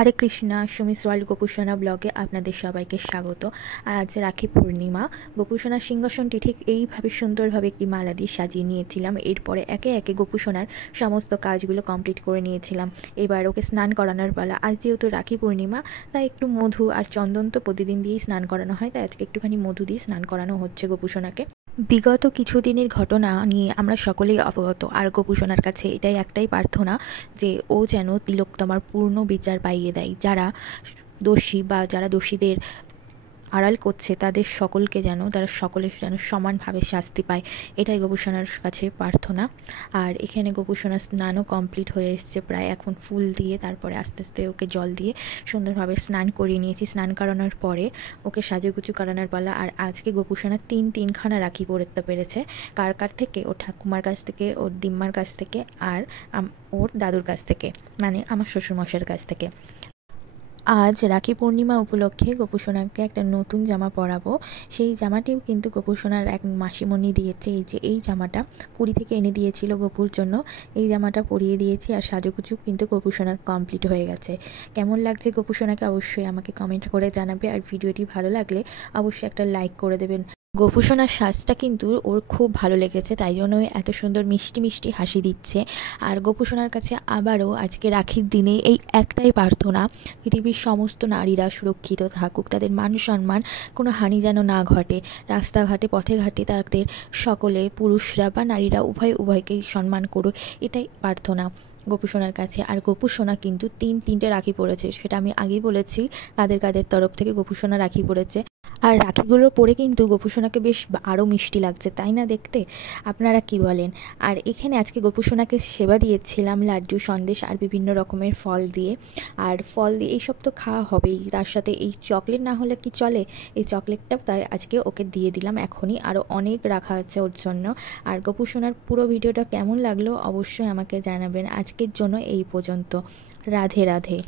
हरे Krishna सुमिस royal गोपूसोना ब्लगे आपनादेर सबाइके स्वागत। आज राखी पूर्णिमा गोपूसोना सिंहासनटी ठीक এইভাবে সুন্দরভাবে একটি মালা দিয়ে সাজিয়ে নিয়েছিলাম। এরপরে একে একে গোপুসোনার সমস্ত কাজগুলো কমপ্লিট করে নিয়েছিলাম। এবার ওকে স্নান করানোর পালা। আজ যেহেতু রাখি পূর্ণিমা তাই একটু মধু আর চন্দন তো প্রতিদিন দিয়েই স্নান করানো হয়, তাই আজকে একটুখানি মধু দিয়ে স্নান করানো হচ্ছে গোপুসোনাকে। বিগত কিছুদিনের ঘটনা নিয়ে আমরা সকলেই অবগত, আর গোপুসোনার কাছে এটাই একটাই প্রার্থনা যে ও যেন তিলোত্তমার পূর্ণ বিচার পাইয়ে দেয়। যারা দোষী বা যারা দোষীদের আড়াল করছে তাদের সকলকে যেন তারা সকলে যেন সমানভাবে শাস্তি পায়, এটাই গোপুসোনার কাছে প্রার্থনা। আর এখানে গোপুসোনার স্নানও কমপ্লিট হয়ে এসছে প্রায়। এখন ফুল দিয়ে তারপরে আস্তে আস্তে ওকে জল দিয়ে সুন্দরভাবে স্নান করিয়ে নিয়েছি। স্নান করানোর পরে ওকে সাজুগুজু করানোর পালা। আর আজকে গোপুসোনা তিনখানা রাখি পরতে পেরেছে। কার থেকে? ওর ঠাকুমার কাছ থেকে, ওর দিম্মার কাছ থেকে, আর ওর দাদুর কাছ থেকে, মানে আমার শ্বশুরমশাইয়ের কাছ থেকে। আজ রাখি পূর্ণিমা উপলক্ষে গোপুসোনাকে একটা নতুন জামা পরাবো। সেই জামাটিও কিন্তু গোপুসোনার এক মাসিমণি দিয়েছে। এই জামাটা পুরী থেকে এনে দিয়েছিল গোপুর জন্য। এই জামাটা পরিয়ে দিয়েছি আর সাজুগুজু কিন্তু গোপুসোনার কমপ্লিট হয়ে গেছে। কেমন লাগছে গোপুসোনাকে অবশ্যই আমাকে কমেন্ট করে জানাবে। আর ভিডিওটি ভালো লাগলে অবশ্যই একটা লাইক করে দেবেন। গোপুসোনার সাজটা কিন্তু ওর খুব ভালো লেগেছে, তাই জন্য এত সুন্দর মিষ্টি মিষ্টি হাসি দিচ্ছে। আর গোপুসোনার কাছে আবারও আজকে রাখির দিনে এই একটাই প্রার্থনা, পৃথিবীর সমস্ত নারীরা সুরক্ষিত থাকুক, তাদের মান সম্মান কোনো হানি যেন না ঘটে। রাস্তাঘাটে পথে ঘাটে তাদের সকলে পুরুষরা বা নারীরা উভয়কেই সম্মান করুক, এটাই প্রার্থনা গোপুসোনার কাছে। আর গোপুসোনা কিন্তু তিনটে রাখি পড়েছে, সেটা আমি আগেই বলেছি কাদের তরফ থেকে গোপুসোনা রাখি পড়েছে। আর রাখিগুলো পরে কিন্তু গোপুসোনাকে বেশ আরও মিষ্টি লাগছে, তাই না দেখতে? আপনারা কি বলেন? আর এখানে আজকে গোপুসোনাকে সেবা দিয়েছিলাম লাড্ডু, সন্দেশ আর বিভিন্ন রকমের ফল দিয়ে। আর ফল দিয়ে এইসব তো খাওয়া হবেই, তার সাথে এই চকলেট না হলে কি চলে? এই চকলেটটা তাই আজকে ওকে দিয়ে দিলাম এখনই। আরও অনেক রাখা আছে ওর জন্য। আর গোপুসোনার পুরো ভিডিওটা কেমন লাগলো অবশ্যই আমাকে জানাবেন। আজকের জন্য এই পর্যন্ত। রাধে রাধে।